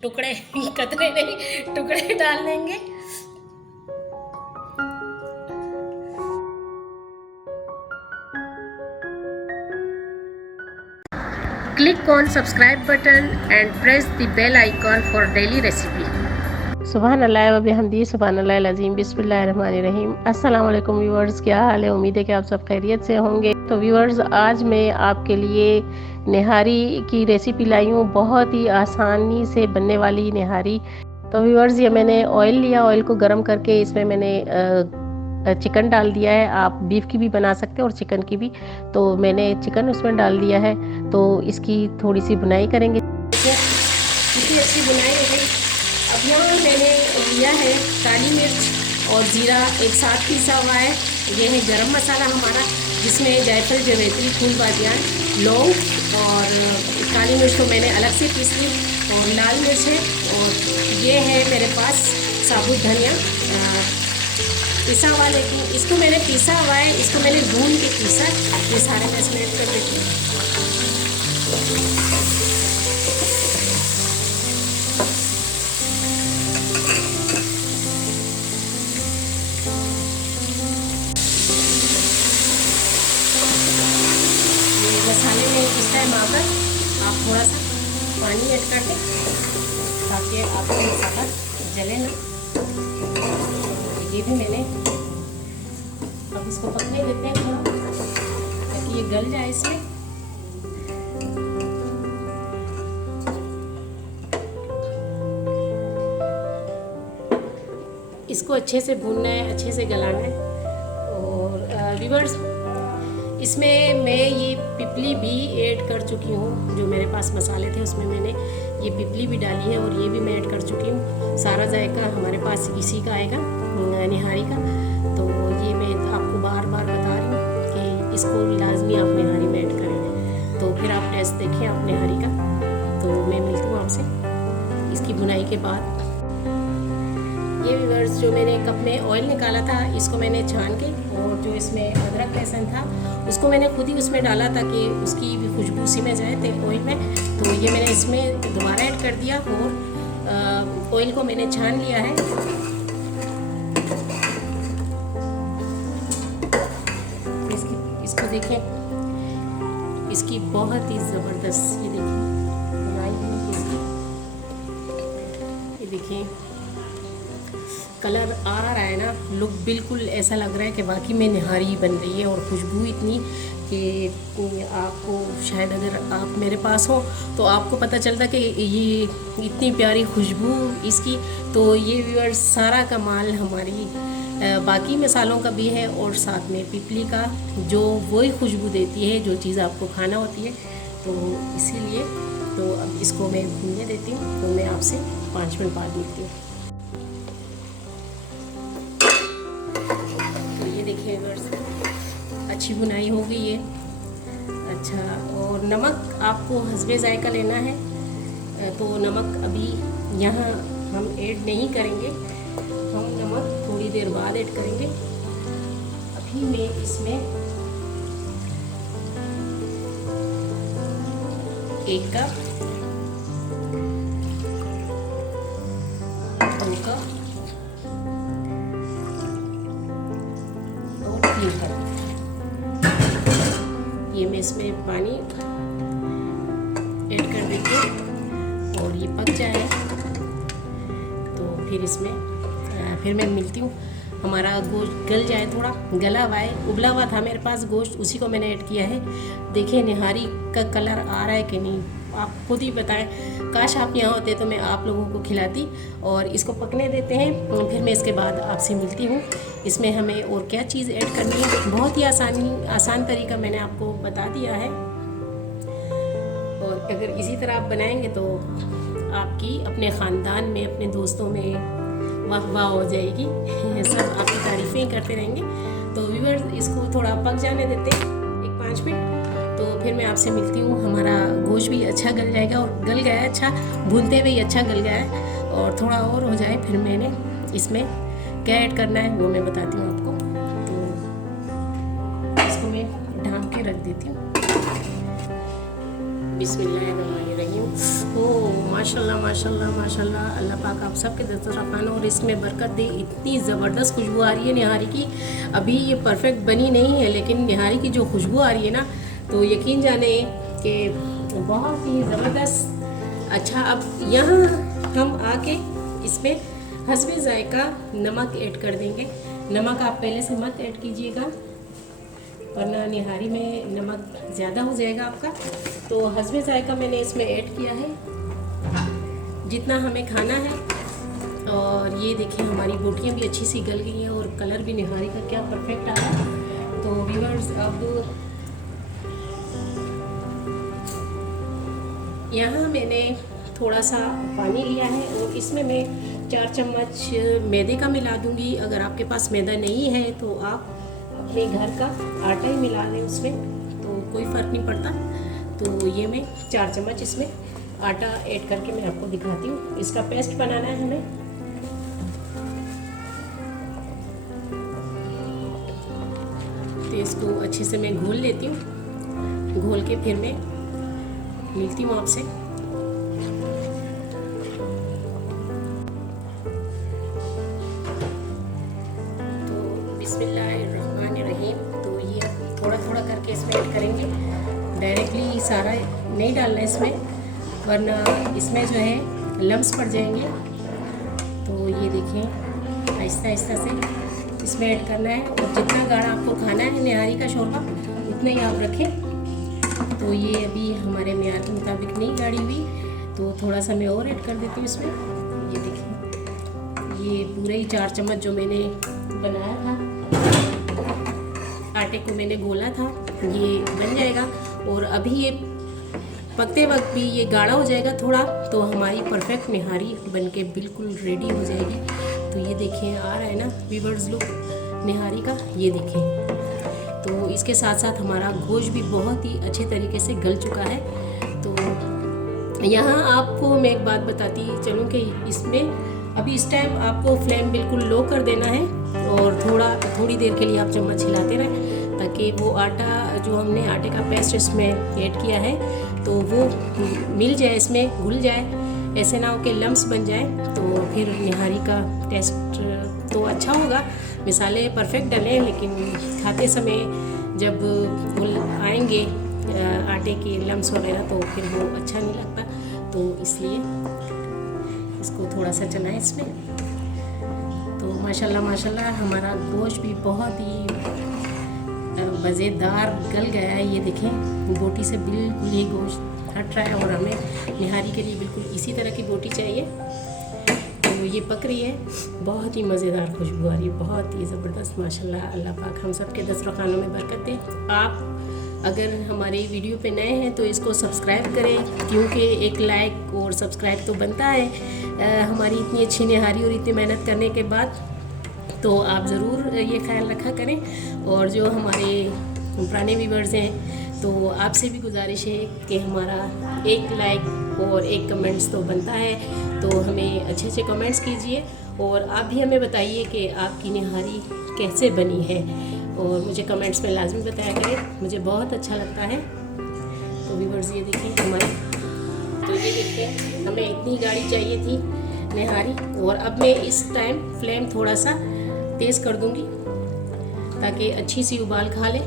टुकड़े कतरे नहीं टुकड़े डाल देंगे। Click on subscribe button and press the bell icon for daily recipe. सुबहान अल्लाह व बिहम्दी सुबहान अल्लाह अज़ीम बिस्मिल्लाहिर्रहमानिर्रहीम। अस्सलाम वालेकुम व्यूअर्स, क्या हाल है? उम्मीद है कि आप सब खैरियत से होंगे। तो व्यूअर्स, आज मैं आपके लिए निहारी की रेसिपी लाई हूँ, बहुत ही आसानी से बनने वाली निहारी। तो व्यूअर्स, ये मैंने ऑयल लिया, ऑयल को गर्म करके इसमें मैंने चिकन डाल दिया है। आप बीफ की भी बना सकते हैं और चिकन की भी। तो मैंने चिकन उसमें डाल दिया है, तो इसकी थोड़ी सी बुनाई करेंगे। इतनी अच्छी बुनाई हो गई। अब यहाँ मैंने लिया है काली मिर्च और ज़ीरा एक साथ पीसा हुआ है। ये है गरम मसाला हमारा, जिसमें जायफल, जवेत्री, फूल बादियान, लौंग और काली मिर्च तो मैंने अलग से पीस ली, और लाल मिर्च है, और ये है मेरे पास साबुत धनिया पिसा हुआ। लेकिन इसको मैंने पीसा हुआ है, इसको मैंने भून के पीसा। ये सारे मैं इसमें ऐड कर देती हूँ। मसाले में इस टाइम आकर आप थोड़ा सा पानी ऐड कर दें, ताकि आपका मसाला जले ना। ये भी मैंने अब इसको पकने देते हैं थोड़ा, ताकि ये गल जाए इसमें। इसको अच्छे से भूनना है, अच्छे से गलाना है। और व्यूअर्स, इसमें मैं ये पिपली भी ऐड कर चुकी हूँ। जो मेरे पास मसाले थे उसमें मैंने ये पिपली भी डाली है, और ये भी मैं ऐड कर चुकी हूँ। सारा जायका हमारे पास इसी का आएगा, निहारी का। तो ये मैं आपको बार बार बता रही हूँ कि इसको लाजमी आप निहारी में ऐड करें। तो फिर आप टेस्ट देखें आप निहारी का। तो मैं मिलती हूँ आपसे इसकी बुनाई के बाद। ये व्यूअर्स, जो मैंने कप में ऑयल निकाला था, इसको मैंने छान के, और जो इसमें अदरक लहसुन था उसको मैंने खुद ही उसमें डाला, ताकि उसकी भी खुशबू सी में जाए तेल ऑयल में। तो ये मैंने इसमें दोबारा ऐड कर दिया, और ऑयल को मैंने छान लिया है। इसको देखें, इसकी बहुत ही ज़बरदस्त, ये देखिए बुनाई है इसकी। ये देखिए कलर आ रहा है ना, लुक बिल्कुल ऐसा लग रहा है कि वाकई में निहारी बन रही है। और खुशबू इतनी कि आपको शायद, अगर आप मेरे पास हो तो आपको पता चलता कि ये इतनी प्यारी खुशबू इसकी। तो ये व्यूअर्स, सारा कमाल हमारी बाकी मसालों का भी है, और साथ में पिपली का, जो वही खुशबू देती है जो चीज़ आपको खाना होती है। तो इसीलिए तो अब इसको मैं भूनने देती हूँ। तो मैं आपसे 5 मिनट बाद मिलती हूँ। देखिए व्यूअर्स, अच्छी बुनाई हो गई है। अच्छा, और नमक आपको हस्बे जायका लेना है। तो नमक अभी यहाँ हम ऐड नहीं करेंगे, हम नमक थोड़ी देर बाद ऐड करेंगे। अभी मैं इसमें 1 कप, 2 कप, 3 कप ये मैं इसमें पानी ऐड कर देती हूँ, और ये पक जाए तो फिर इसमें फिर मैं मिलती हूँ। हमारा गोश्त गल जाए, थोड़ा गला हुआ है, उबला हुआ था मेरे पास गोश्त, उसी को मैंने ऐड किया है। देखिए निहारी का कलर आ रहा है कि नहीं, आप खुद ही बताएं। काश आप यहाँ होते तो मैं आप लोगों को खिलाती। और इसको पकने देते हैं, फिर मैं इसके बाद आपसे मिलती हूँ। इसमें हमें और क्या चीज़ ऐड करनी है, बहुत ही आसान तरीका मैंने आपको बता दिया है। और अगर इसी तरह आप बनाएंगे तो आपकी अपने ख़ानदान में, अपने दोस्तों में वाह वाह हो जाएगी। सब आपकी तारीफ़ें ही करते रहेंगे। तो व्यूअर्स, इसको थोड़ा पक जाने देते हैं 1-5 मिनट। तो फिर मैं आपसे मिलती हूँ। हमारा गोश्त भी अच्छा गल जाएगा, और गल गया है अच्छा, भूनते हुए ही अच्छा गल गया है। और थोड़ा और हो जाए, फिर मैंने इसमें क्या ऐड करना है वो मैं बताती हूँ आपको। तो इसको मैं ढाँप के रख देती हूँ। बिस्मिल्लाहिर्रहमानिर्रहीम। ओ माशाल्लाह माशाल्लाह माशाल्लाह, अल्लाह पाक आप सबके दस्तरखान और इसमें बरकत दे। इतनी ज़बरदस्त खुशबू आ रही है निहारी की। अभी ये परफेक्ट बनी नहीं है, लेकिन निहारी की जो खुशबू आ रही है ना, तो यकीन जाने कि बहुत ही ज़बरदस्त। अच्छा, अब यहाँ हम आके इसमें हस्बे ज़ायका नमक ऐड कर देंगे। नमक आप पहले से मत ऐड कीजिएगा, वरना निहारी में नमक ज़्यादा हो जाएगा आपका। तो हस्बे ज़ायका मैंने इसमें ऐड किया है जितना हमें खाना है। और ये देखिए हमारी बोटियाँ भी अच्छी सी गल गई हैं और कलर भी निहारी का क्या परफेक्ट आ रहा है। तो व्यूअर्स, अब यहाँ मैंने थोड़ा सा पानी लिया है और इसमें मैं 4 चम्मच मैदे का मिला दूँगी। अगर आपके पास मैदा नहीं है तो आप अपने घर का आटा ही मिला लें उसमें, तो कोई फ़र्क नहीं पड़ता। तो ये मैं 4 चम्मच इसमें आटा ऐड करके मैं आपको दिखाती हूँ। इसका पेस्ट बनाना है हमें। तो इसको अच्छे से मैं घोल लेती हूँ। घोल के फिर मैं मिलती हूँ आपसे। तो बिस्मिल्लाहिर्रहमानिर्रहीम। तो ये थोड़ा थोड़ा करके इसमें ऐड करेंगे, डायरेक्टली सारा नहीं डालना है इसमें, वरना इसमें जो है लम्स पड़ जाएंगे। तो ये देखें, आहिस्ता आहिस्ता से इसमें ऐड करना है। और जितना गाढ़ा आपको खाना है निहारी का शोरबा, उतना ही आप रखें। तो ये अभी हमारे मेयार के मुताबिक नहीं गाढ़ी हुई, तो थोड़ा सा मैं और ऐड कर देती हूँ इसमें। ये देखिए, ये पूरे ही 4 चम्मच जो मैंने बनाया था, आटे को मैंने गोला था, ये बन जाएगा। और अभी ये पकते वक्त भी ये गाढ़ा हो जाएगा थोड़ा, तो हमारी परफेक्ट निहारी बनके बिल्कुल रेडी हो जाएगी। तो ये देखें, आ रहा है ना व्यूअर्स लोग निहारी का, ये देखें। तो इसके साथ साथ हमारा गोश्त भी बहुत ही अच्छे तरीके से गल चुका है। तो यहाँ आपको मैं एक बात बताती चलूँ कि इसमें अभी इस टाइम आपको फ्लेम बिल्कुल लो कर देना है और थोड़ी देर के लिए आप चम्मच हिलाते रहें, ताकि वो आटा जो हमने आटे का पेस्ट इसमें ऐड किया है तो वो मिल जाए, इसमें घुल जाए। ऐसे ना हो कि लम्स बन जाए, तो फिर निहारी का टेस्ट तो अच्छा होगा, मिसाले परफेक्ट डलें, लेकिन खाते समय जब घुल आएंगे आटे के लम्स वगैरह, तो फिर वो अच्छा नहीं लगता। तो इसलिए इसको थोड़ा सा चलाएं इसमें। तो माशाल्लाह माशाल्लाह हमारा गोश्त भी बहुत ही मज़ेदार गल गया है। ये देखें, बोटी से बिल्कुल ही गोश्त हट रहा है और हमें निहारी के लिए बिल्कुल इसी तरह की बोटी चाहिए। तो ये पक रही है, बहुत ही मज़ेदार खुशबू आ रही है, बहुत ही ज़बरदस्त। माशाल्लाह, अल्लाह पाक हम सब के दस्तरखानों में बरकत दे। आप अगर हमारे वीडियो पे नए हैं तो इसको सब्सक्राइब करें, क्योंकि एक लाइक और सब्सक्राइब तो बनता है हमारी इतनी अच्छी निहारी और इतनी मेहनत करने के बाद। तो आप ज़रूर ये ख्याल रखा करें। और जो हमारे पुराने व्यूअर्स हैं, तो आपसे भी गुजारिश है कि हमारा एक लाइक और एक कमेंट्स तो बनता है, तो हमें अच्छे अच्छे कमेंट्स कीजिए और आप भी हमें बताइए कि आपकी निहारी कैसे बनी है, और मुझे कमेंट्स में लाजमी बताया करें, मुझे बहुत अच्छा लगता है। तो व्यूअर्स, ये देखिए तो ये देखिए हमें इतनी गाढ़ी चाहिए थी निहारी। और अब मैं इस टाइम फ्लेम थोड़ा सा तेज़ कर दूंगी, ताकि अच्छी सी उबाल खा ले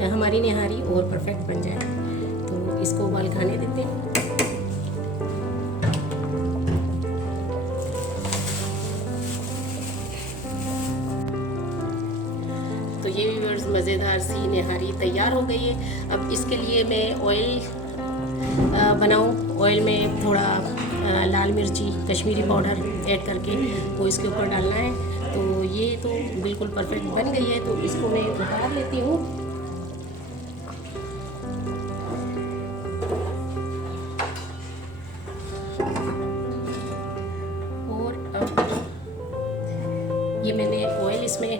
हमारी निहारी और परफेक्ट बन जाए। तो इसको उबाल खाने देते हैं। तो ये व्यूअर्स, मज़ेदार सी निहारी तैयार हो गई है। अब इसके लिए मैं ऑयल बनाऊँ। ऑयल में थोड़ा लाल मिर्ची कश्मीरी पाउडर ऐड करके वो इसके ऊपर डालना है। तो ये तो बिल्कुल परफेक्ट बन गई है, तो इसको मैं उतार लेती हूँ। और अब ये मैंने ऑयल इसमें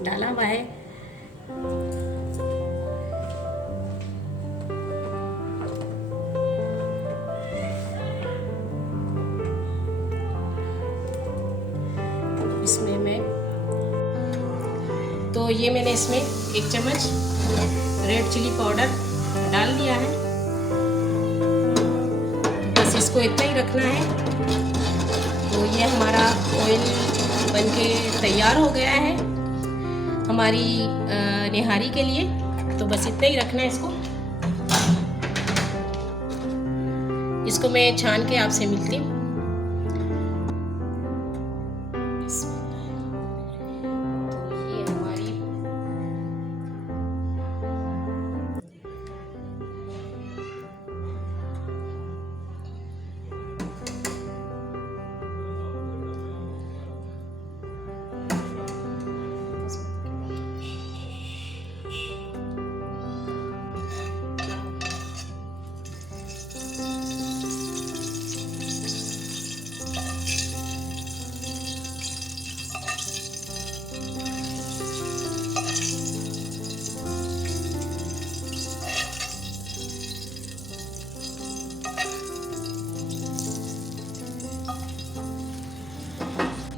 डाला हुआ है। इसमें मैं तो ये मैंने इसमें 1 चम्मच रेड चिली पाउडर डाल दिया है। इसको इतना ही रखना है। तो ये हमारा ऑयल बनके तैयार हो गया है हमारी निहारी के लिए। तो बस इतना ही रखना है इसको मैं छान के आपसे मिलती हूँ।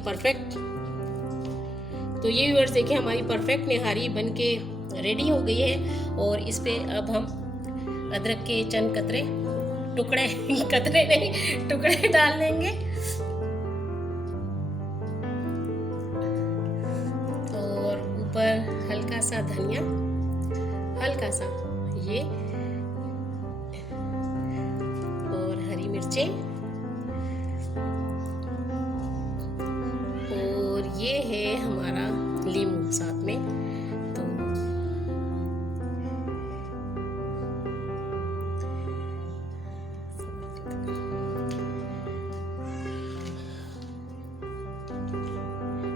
परफेक्ट। तो ये व्यूअर्स देखिए हमारी परफेक्ट निहारी बनके रेडी हो गई है। और इस पे अब हम अदरक के चंद टुकड़े कतरे नहीं टुकड़े डाल देंगे। और ऊपर हल्का सा धनिया, हल्का सा ये, और हरी मिर्चें, ये है हमारा लीमू साथ में।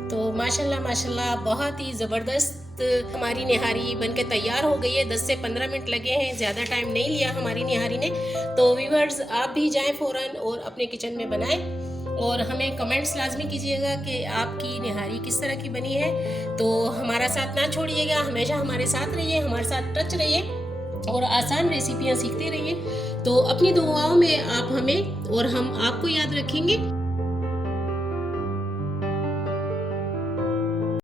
तो माशाल्लाह माशाल्लाह बहुत ही ज़बरदस्त हमारी निहारी बनके तैयार हो गई है। 10 से 15 मिनट लगे हैं, ज़्यादा टाइम नहीं लिया हमारी निहारी ने। तो व्यूअर्स आप भी जाएं फ़ौरन और अपने किचन में बनाएं और हमें कमेंट्स लाजमी कीजिएगा कि आपकी निहारी किस तरह की बनी है। तो हमारा साथ ना छोड़िएगा, हमेशा हमारे साथ रहिए, हमारे साथ टच रहिए और आसान रेसिपियाँ सीखते रहिए। तो अपनी दुआओं में आप हमें और हम आपको याद रखेंगे।